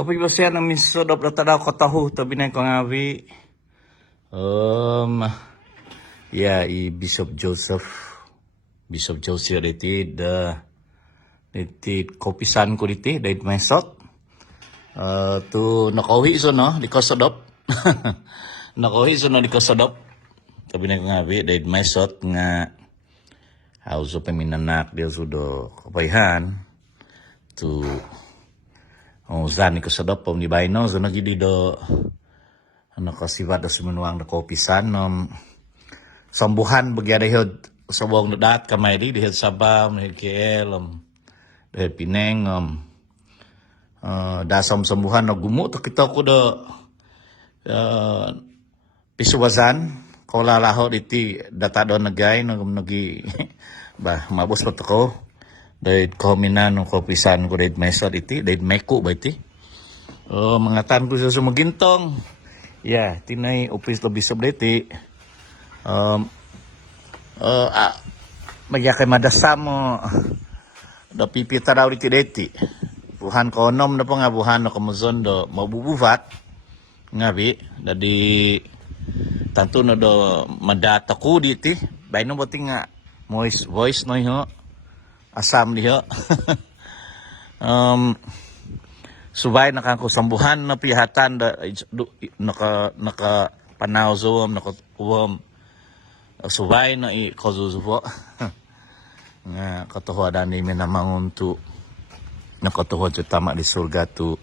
Kopi basian ang misodop na tadaw ko tahu tabi na ko ngawi. Um, i Bishop Joseph. Bishop Joseph diti kopisan ko diti dahil mesot. Tu nakohi so no di kosodop. Nakohi so no di kosodop. Tabi na ko ngawi dahil mesot nga hauso paminanak dia sudo kapayhan tu zani ko sa dopom ni Baino so nagidi do ano kasibat do sumunuang na kopisan sambuhan bagya dahil sa buong nadat kamay dahil Sabam dahil KL dahil Pineng dasam sambuhan na gumo to kita ko do pisuwazan ko lalaho diti data do nagay nagi bah mabos pa to ko dahil kominan ng kopisan ko dahil mesot iti dahil meko ba iti mga tan ko sa sumagintong tinay office to Bishop diti magya kay madasam mo da pipita raw diti buhan ko onom na pa nga buhan na kumuzon do mabubuvat ngabi dadi tanto na do madata ko diti bay no boting nga voice no ho asam diyo. Subay nakakusambuhan na pihatan naka panaw zoom nakakuwam subay na ikozuzupo nga katuwa dani minamangon tu nakatuwa tu tama di surga tu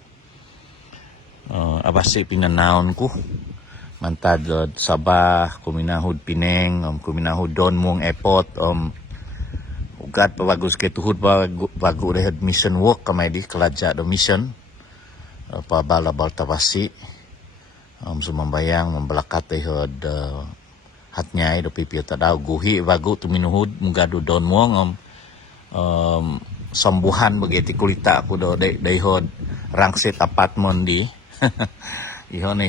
abasi pinanaon ko mantad Sabah kuminahud Pineng kuminahud Don Muang Epot ugat pa bagus kay tuhod bago rehed mission work kamay di kalaja do mission pa balabal tabasi sumambayang membalakat hod hatnyay do pipiyo tadaw guhi bago tuminuhod mugado Don Muang sambuhan bagiti kulita ako do dayhod rangsit apartment di ihon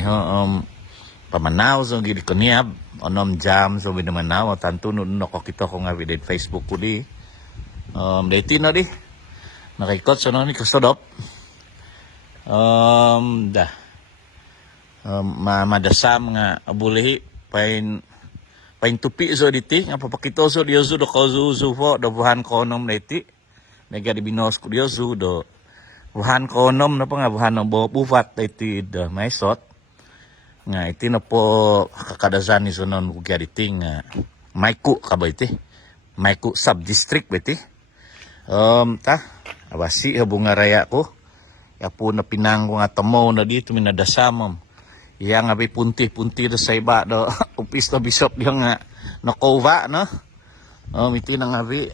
pamanaw so gid ko niab onom jam so binamanaw tantuno no ko kita ko nga vid Facebook ko di dati na di nakaikot so no ni kustodop madasam nga abulihi pain tupi so diti nga papakito so diyo so do kauzu fo do buhan konom dati nega di binos ko diyo so do buhan konom na pa nga buhan ng bufat dati do maisot nga iti na po kakadasan ni sunon kugya diti nga Maiku ka ba iti Maiku sub-district ba iti abasi bunga raya ko yapo na pinang ko nga tamo na dito minadasamam iya nga bay punti-punti do sa iba do office to Bishop diyo nga nakova no iti na nga bay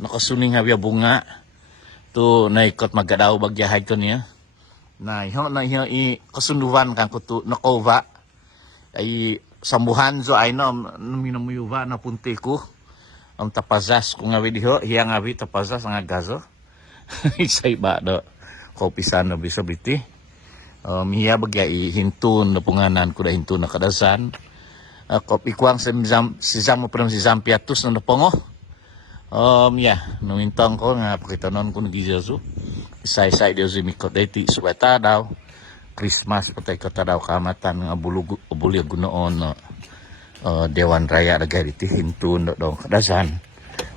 nakasuning nga bay bunga to naikot magadaw bagyahay ko niya na i kasunduan kan ko to nakova ay sambuhan so ay no minamuyuva na punti ko tapazas kung nga video hiya nga vi tapazas nga gazo isay ba do kopisan no Bishop iti hiya bagya hintun na punganan ko da hintun na kadasan kopi kuang si Zam mo pram si Zam piatus no pongo numintong ko nga pakitanon ko ni Jesus isay dio zimikot dati suweta daw Christmas patay ka daw kamatan ng abuli gunoon Dewan Raya na gariti hintun do kadasan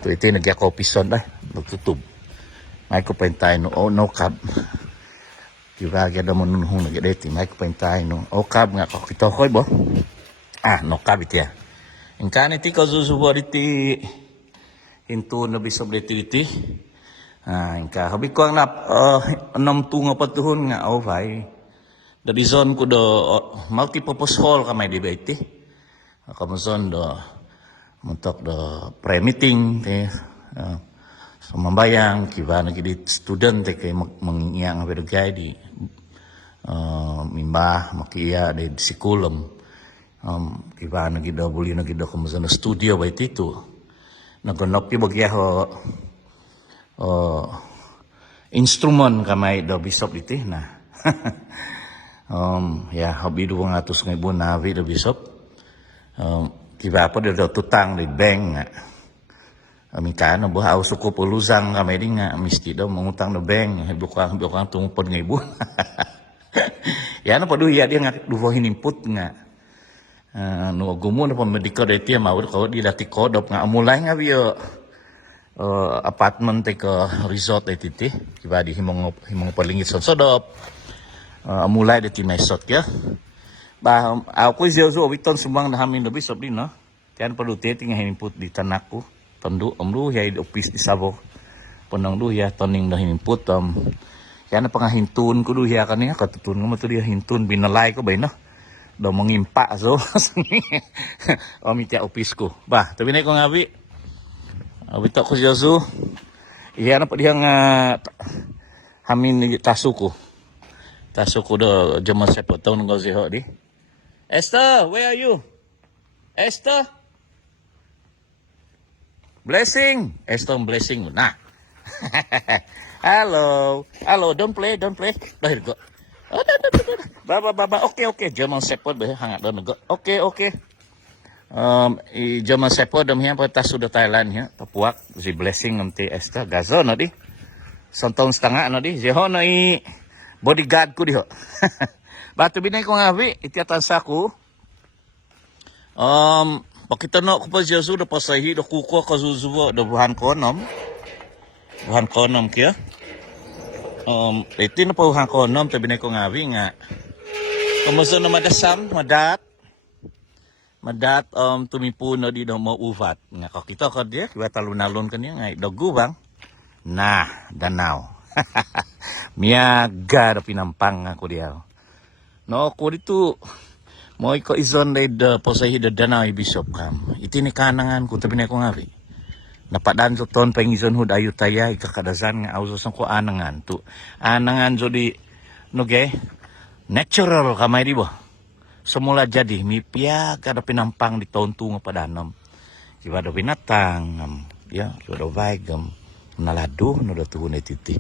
to iti nagyakopison nagtutub may ko paintay no no cab diba gyud mo nunhong nagdeti may ko paintay no cab nga kakito koy bo no cab iti ingkan iti ko susubo iti hintun na Bishop iti ingka habi ko ang anam tunga patuhon nga fay the reason ko do multipurpose hall kamay di ba iti kamuson do muntok do pre-meeting sumambayang kiba na gidi student kay mangyang bergay di mimba makiya di sikulum kiba na gidi buli na gidi kamuson na studio ba iti to nagonok pi bagya ho instrument kamay do Bishop iti na habi do nga tus ngay bunavi do Bishop kiba po do tutang di bank nga amikano buha usuko puluzang kamay di nga misti daw mangutang no bank bukang tungpod nga ibu Ya na padu ya dia ngak duvo hinimput nga. No gumo na pamediko de tia mau ko di dati kodop nga mulai nga biyo apartment te ko resort iti ti kiba di himong palingit sodop. Mulai de ti mesot ya. Ba ako ziyo zo biton sumang na hamin dobi sobri no. Tiyan padu te tinga hinimput di tanakku. Tondu omdu ya di office di Sabo. Ponang du ya toning na hinimput yan na pangahintun ko duhiya kaniya katutun nga mato diya hintun binalay ko ba no do mangimpa so o mitya office ko ba tabi na ko ngabi abito ko siya so iya na pa diyang hamin tasuko do jaman sa potong ngo siho di Esther, where are you? Esther, blessing mo na. Halo, don't play. Dahil ko. Baba, okay. German Shepherd ba hangat doon go. Okay. German Shepherd dam hiyan pa sudah Thailand ya, papuak si blessing nanti Esther gazo no di. Sontong setengah no di. Jeho no i bodyguard ko di ho. Batu binay ko ngawi itiatan sa ko. Pakita no ko pa Jesu do pasahi do kuko ka zuzuwa do buhan konom. Buhan konom kia. Iti na po buhan konom tabi na ko ngawi nga. Kumusta na madat tumipu no di do mo uvat. Nga kakita ka dia kiwa talunalon kanya nga dogu bang. Nah, danau. Miaga do pinampang ako dia. No, ko dito mo iko izon de posahi de danau bishop kam. Iti ni kanangan ko tabi na ko ngawi. Napadan so ton pengizon hud ayu taya ikakadazan nga auso sang ko anangan tu anangan so di noge natural kamay di bo semula jadi mipia kada pinampang di tontu nga padanom kiba do binatang ya kiba do vaigam naladu no do tuhun titi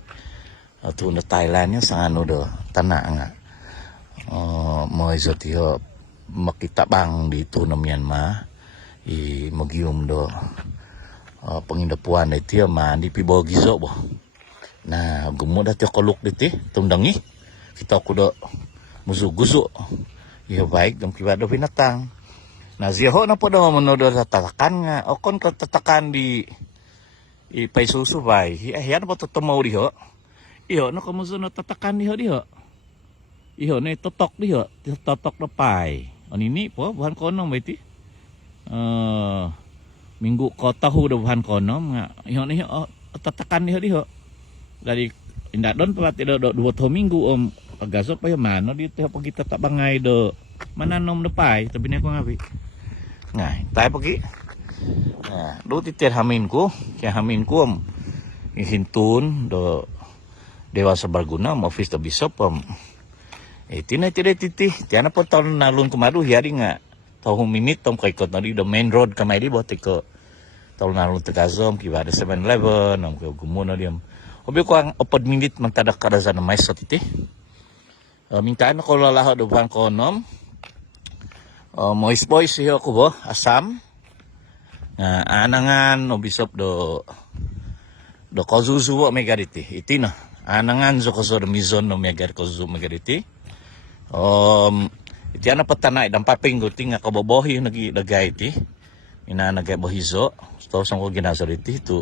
tuhun Thailand nya sang anu do tanah nga mo iso tiho makita bang di tuhun Myanmar i magium do pengindapuan itu ya man di pibawa gizo bo. Nah, gumo dah tiok koluk diti tundangi. Kita kuda musuh-gusu. Ya baik dong kiba do binatang. Nah, ziho na po daw menodor tatakan nga okon ka tatakan di ipay susu bay. Yan po totomaw diho. Iho no kumuso no tatakan diho. Iho no totok diho, totok na pay. Anini po buhan kono ba iti? Minggu ko tahu do bahan konom nga iho tatakan diho dari indak don pa do 2 minggu pagasot pa mano di teh pagi tetap bangai do mananom do pai tabi na ko ngawi ngai tay pagi nah do titir hamin ko hintun do dewa seberguna office do bishop tina titi tiana po tahun nalun kumadu hiari nga tahu minit tom kay kot nadi the main road kamay di bote ko tahu nalun tegazom kiba ada 7-Eleven nam ko gumo na diam obi ko ang 4 minit man tadak kadaza na mais titi mintaan ko lalaho do bang konom moist boys siyo ko bo asam anangan no bisop do kozuzu wa megariti itina anangan zo ko so mizon no megar kozuzu megariti iti ana patanay dampaping guting nga kabobohi nagay iti ina nagabohizo so sang ko ginazariti tu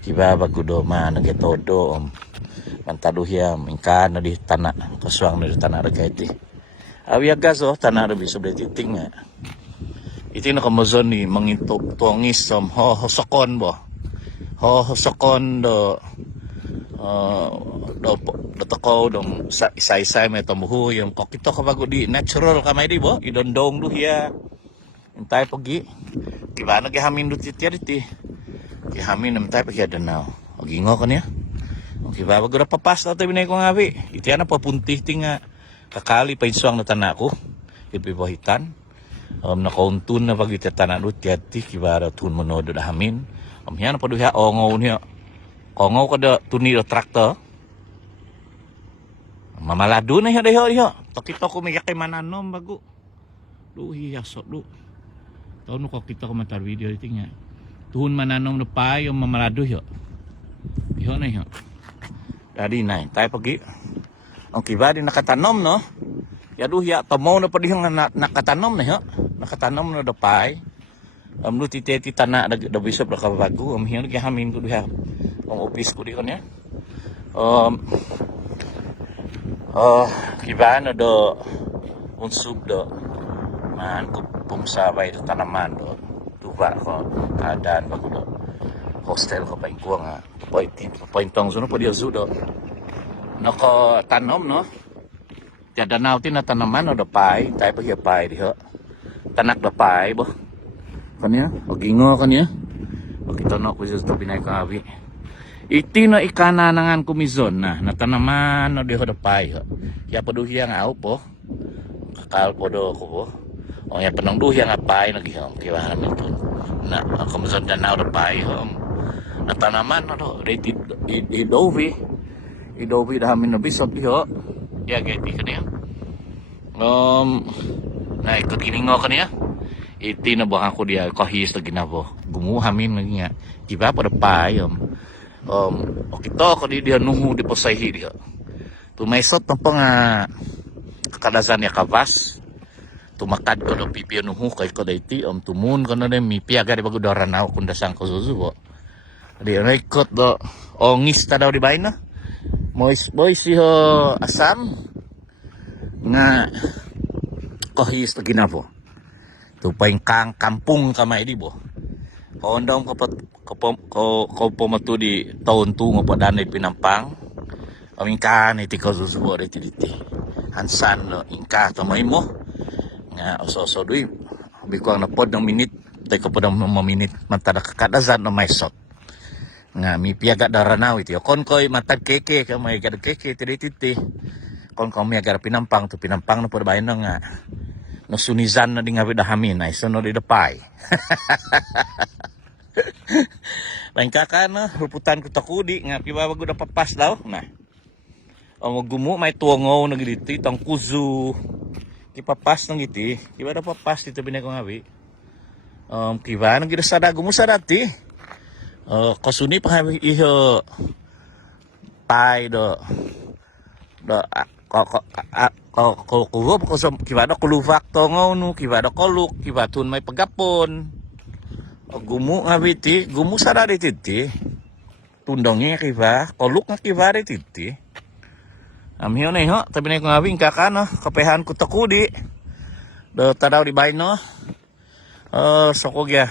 kiba bagudo man nagetodo mantaduhya mingka na di tanah kaswang na di tanah nagay iti awiagazo tanah rabi sobre titing nga iti na kamazon ni mangintok tuangis hosokon bo hosokon do toko dong isa-isa may tamuho yung kokito kabago di natural kamay di bo idondong do hiya intay pagi kiba nagahamin do titiriti kihamin namtay pagi adanaw ogingo kanya kiba bago na papas na tabi na ko ngabi iti ana papuntih tinga kakali pa insuang na tanako ipibohitan nakauntun na pagi tanan do tiati kiba ra tun monodo da hamin hiya na paduha ongo niya kongo kada tuni do traktor mamalado na hiyo tokito ko may yakay mananom bago do hiyaso do taon no kita ko matar video iti nga tuhun mananom no pa yung mamalado hiyo na hiyo dadi na tayo pagi ang kiba di nakatanom no Ya duh ya tomo na padi nga nakatanom na ha. Nakatanom na dapay. Lu tite ti tanah da bisa berkabagu hiyan gi hamin ko diha. Office ko di kan ya. Gimana do unsub do man ko pumsabay do tanaman do tuba ko keadaan bago do hostel ko pa ko nga pointong suno po dia do nako tanom no tiada naw tin na tanaman do pai tay pa hiya pai di ho tanak do pai bo kanya ogingo kanya kita no ko sa pinay ko abi iti no ikananangan kumizon na tanaman no di ho do pai ho ya paduhi ang au po kakal po do ko po o ya panangduhi ang apay naghihom kiwahan namin po na kumizon dan na do pai ho na tanaman no do idovi dahamin no bisop di ho ya gati kanya na ikot kiningo kanya iti na baka ko dia kahis lagi na po gumuhamin lagi nga kiba po do pai o kito ko di dia nuhu di posayhi dia tumaisot na po nga kakadasan niya kabas tumakad ko do pipiyo nuhu kay ko dayti tumun ko na mi piaga di bago do ranaw kung dasang ko susubo di ano ikot do ongis ta daw di bahay na mois si ho asam nga kahis lagi na po tupaing kang kampung kamay di bo kaondong ko pamatu di taon tungo pa danay pinampang aming kan iti ko susubo iti diti hansan no ingka tamay mo nga so dui bikuang na pod ng minit tay ko pod ng minit mantada kakadazan no maisot nga mi piaga daranaw iti kon koy matag keke kamay gad keke iti kon ko mi agar pinampang to pinampang no pod bayan nga no sunizan na di nga dahamin ay so no di dapay lain kaka na ruputan ko takudi nga pibabago na papas daw na o gumu may tuongo na giti tang kuzu kipapas nang iti kiba da papas dito binay ko ngawi kiba nang gidasada gumu sadati kasuni pa iho pai do ko kiba da kuluvak tongo no kiba da koluk kiba tun may pagapon gumu ngawiti gumu sadari titi tundongnya kiba koluk nga kiba ri titi amhiyo na ho tabi na ko ngawing kakano kapehan ko takudi do tadaw di bahay no so ko gya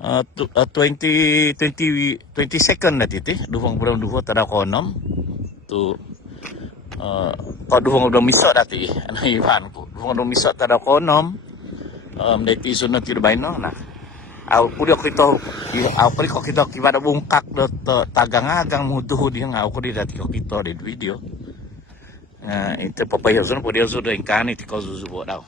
20 second na titi duhong brown duho tadaw ko nom to duhong do miso dati ano iban ko duhong do miso tadaw ko nom dati sunod ti bahay no na pudi ko kita kiba da bungkak do tagang-agang muduh di nga ko di dati ko kita di video ito papaya zon pudi zo do ingkani ti ko zuzubo daw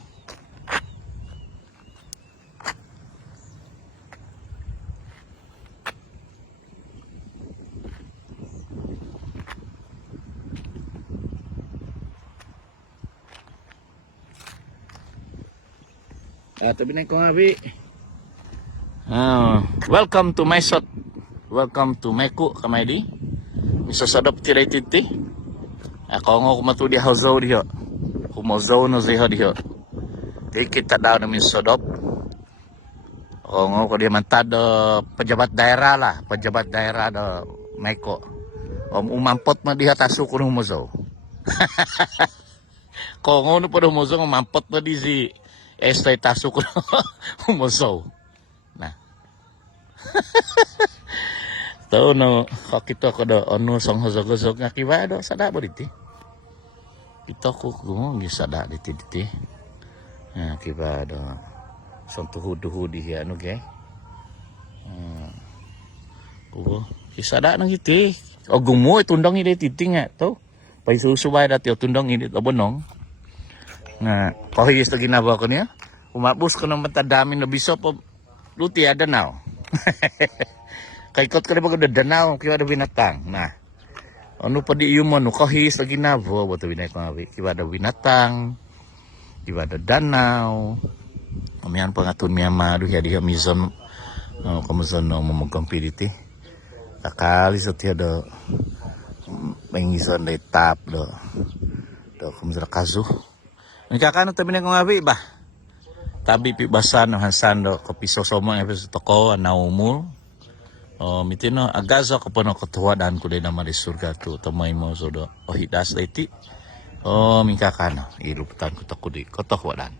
tabi na ko ngabi welcome to my shot. Welcome to Meku kamay misasadap tiray titi. Ako nga kumatu di hauzaw diho. Kumazaw no ziho diho. Di kita daw na misadap. Ako nga ko di mantad pejabat daerah lah. Pejabat daerah do Meku. Umampot na diha taso ko ng humazaw. Ko nga no pa do humazaw umampot na di si estay taso ko humazaw. Tahu no kita ko do ono song hozog nga kiba do sada bo diti kita ko gi sada diti kiba do song tuhu di anu ge ko gi sada nang iti gumo tundang ide titi nga to pai susubay dati tundang ide bonong nga kahis lagi na ba ko niya umabos ko ng matadami na bisop luti ada now kaikot ka rin bago dadanaw kiwa da binatang nah ano pa di yuman no kahis lagi na bo bato binay ko ngawi kiwa da binatang kiwa da danaw amihan pa nga tun miya madu ya diha mizon kamuzon no mamagkang piliti takali sa tiya do mengizon da tap do kamuzon kazu Mikakano tabi na kong abi ba? Tabi pi basa no hansando ko piso somo e piso toko na umul. Mitino agazo ko pono ko tuwadan ko din na marisurga tu tamay mo so do. O hidas da iti. Mikakano iluputan ko tako di ko wadan.